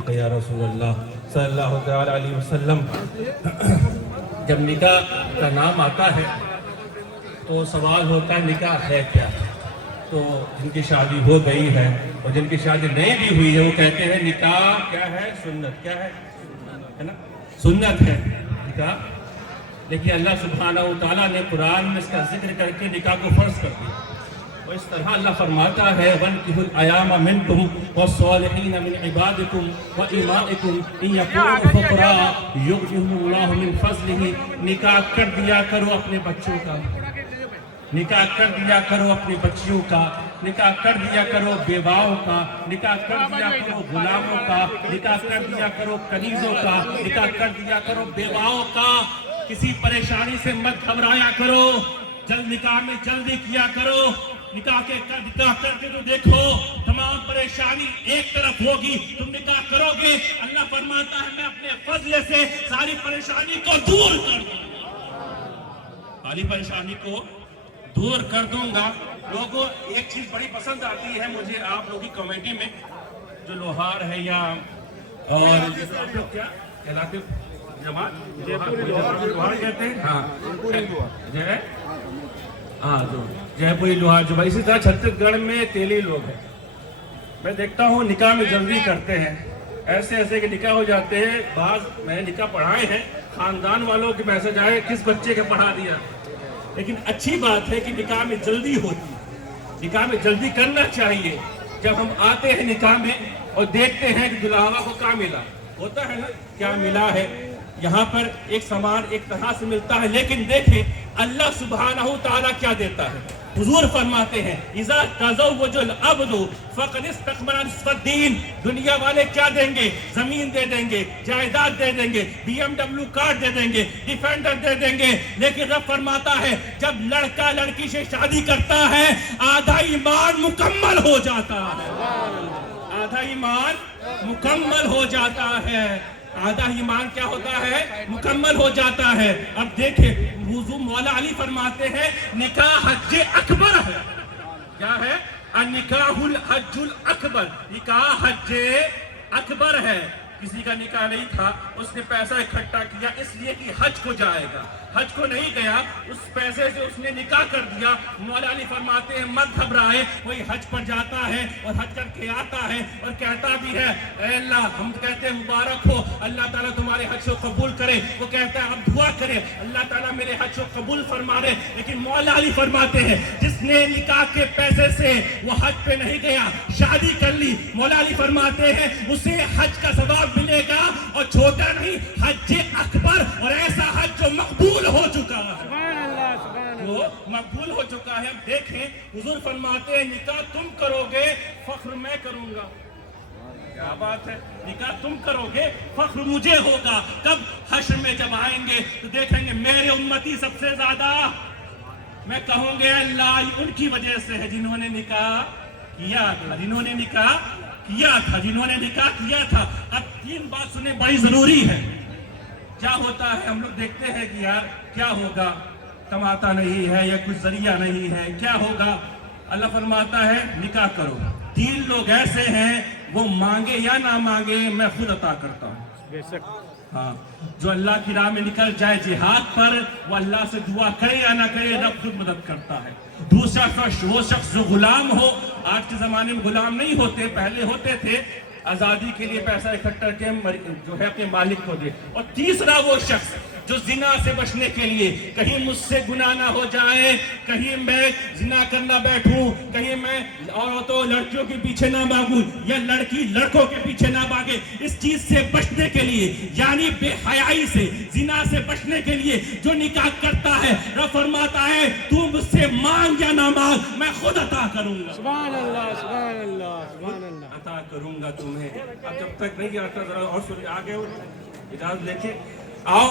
علیک یا رسول اللہ صلی اللہ تعالی علیہ وسلم۔ جب نکاح کا نام آتا ہے تو سوال ہوتا ہے نکاح ہے کیا؟ تو جن کی شادی ہو گئی ہے اور جن کی شادی نہیں بھی ہوئی ہے وہ کہتے ہیں نکاح کیا ہے؟ سنت۔ کیا ہے نا؟ سنت ہے نکاح۔ لیکن اللہ سبحانہ و تعالیٰ نے قرآن میں اس کا ذکر کر کے نکاح کو فرض کر دیا، اور اس طرح اللہ فرماتا ہے وَانكِحُوا الْأَيَامَ مِنكُمْ وَالصَّالِحِينَ مِنْ عِبَادِكُمْ وَإِمَائِكُمْ إِنْ يَكُونُوا فُقَرَاءَ يُغْنِهِمُ اللَّهُ مِنْ فَضْلِهِ۔ نکاح کر دیا کرو اپنے بچوں کا، نکاح کر دیا کرو اپنی بچیوں کا، نکاح کر دیا کرو بیواؤں کا، نکاح کر دیا کرو غلاموں کا، نکاح کر دیا کرو کنیزوں کا، نکاح کر دیا کرو بیواؤں کا۔ کسی پریشانی سے مت گھبرایا کرو، نکاح میں جلدی کیا کرو۔ نکاح کر کے تو دیکھو تمام پریشانی ایک طرف ہوگی، تم نکاح کرو گے اللہ فرماتا ہے میں اپنے فضل سے ساری پریشانی کو دور کر دوں گا، ساری پریشانی کو دور کر دوں گا۔ لوگوں ایک چیز بڑی پسند آتی ہے مجھے آپ لوگوں کی کمیٹی میں، جو لوہار ہے یا اور آپ لوگ کیا کہلاتے جماعت لوہار کہتے ہیں، ہاں جو جے پوری لوہار جو، اسی طرح چھتیس گڑھ میں تیلی لوگ ہیں، میں دیکھتا ہوں نکاح میں جلدی کرتے ہیں، ایسے ایسے کہ نکاح ہو جاتے ہیں۔ بعض میں نے نکاح پڑھائے ہیں، خاندان والوں کے میسج آئے کس بچے کے پڑھا دیا۔ لیکن اچھی بات ہے کہ نکاح میں جلدی ہوتی ہے، نکاح میں جلدی کرنا چاہیے۔ جب ہم آتے ہیں نکاح میں اور دیکھتے ہیں کہ دلہا کو کیا ملا، ہوتا ہے نا کیا ملا ہے، یہاں پر ایک سامان ایک طرح سے ملتا ہے، لیکن دیکھیں اللہ سبحانہ تعالیٰ کیا دیتا ہے۔ حضور فرماتے ہیں اذا تزوج العبد فقد استكمل نصف الدین۔ دنیا والے کیا دیں گے؟ زمین دے دیں گے، جائیداد دے دیں گے، BMW کار دے دیں گے، ڈیفینڈر دے دیں گے، لیکن رب فرماتا ہے جب لڑکا لڑکی سے شادی کرتا ہے آدھا ایمان مکمل ہو جاتا ہے، آدھا ایمان مکمل ہو جاتا ہے، آدھا ایمان کیا ہوتا ہے؟ مکمل ہو جاتا ہے۔ اب دیکھیں حضور مولا علی فرماتے ہیں نکاح حج اکبر ہے۔ کیا ہے؟ النکاح الحج الاکبر، نکاح حج اکبر ہے۔ کسی کا نکاح نہیں تھا، اس نے پیسہ اکٹھا کیا اس لیے کہ حج کو جائے گا، حج کو نہیں گیا، اس پیسے سے اس نے نکاح کر دیا۔ مولا علی فرماتے ہیں مت گھبرائے، وہی حج پر جاتا ہے اور حج کر کے آتا ہے اور کہتا بھی ہے اے اللہ، ہم کہتے ہیں مبارک ہو اللہ تعالیٰ تمہارے حج کو قبول کرے، وہ کہتا ہے اب دعا کرے اللہ تعالیٰ میرے حج کو قبول فرما دے۔ لیکن مولا علی فرماتے ہیں جس نے نکاح کے پیسے سے وہ حج پہ نہیں گیا، شادی کر لی، مولا علی فرماتے ہیں اسے حج کا ثواب ملے گا، اور چھوٹا نہیں حج اکبر، اور ایسا حج جو مقبول ہو چکا ہے، وہ مقبول ہو چکا ہے۔ دیکھیں حضور فرماتے ہیں نکاح تم کرو گے فخر میں کروں گا۔ کیا بات ہے، نکاح تم کرو گے فخر مجھے ہوگا۔ کب؟ حشر میں جب آئیں گے تو دیکھیں گے میرے امتی سب سے زیادہ، میں کہوں گے اللہ ان کی وجہ سے ہے جنہوں نے نکاح کیا تھا، جنہوں نے نکاح کیا تھا، جنہوں نے نکاح کیا تھا۔ اب تین بات سنیں بڑی ضروری ہے۔ کیا ہوتا ہے ہم لوگ دیکھتے ہیں کہ یار کیا ہوگا، کماتا نہیں ہے یا کچھ ذریعہ نہیں ہے، کیا ہوگا؟ اللہ فرماتا ہے نکاح کرو۔ تین لوگ ایسے ہیں وہ مانگے یا نہ مانگے میں خود عطا کرتا ہوں۔ بے شک ہاں، جو اللہ کی راہ میں نکل جائے جہاد پر، وہ اللہ سے دعا کرے یا نہ کرے رب خود مدد کرتا ہے۔ دوسرا شخص وہ شخص جو غلام ہو، آج کے زمانے میں غلام نہیں ہوتے، پہلے ہوتے تھے، آزادی کے لیے پیسہ اکٹھا کر کے جو ہے اپنے مالک کو دے۔ اور تیسرا وہ شخص جو زنا سے بچنے کے لیے کہیں مجھ سے گناہ نہ ہو جائے، کہیں میں زنا کرنا بیٹھوں، کہیں میں عورتوں لڑکیوں کے پیچھے نہ بھاگوں یا لڑکی لڑکوں کے پیچھے نہ بھاگے، اس چیز سے بچنے کے لیے یعنی بے حیائی سے، زنا سے بچنے کے لیے جو نکاح کرتا ہے رب فرماتا ہے تو مجھ سے مانگ یا نہ مانگ میں خود عطا کروں گا۔ سبحان اللہ سبحان اللہ سبحان اللہ، عطا کروں گا تمہیں۔ اب جب تک نہیں آتا ذرا اور آگے اجازت لے کے آؤ۔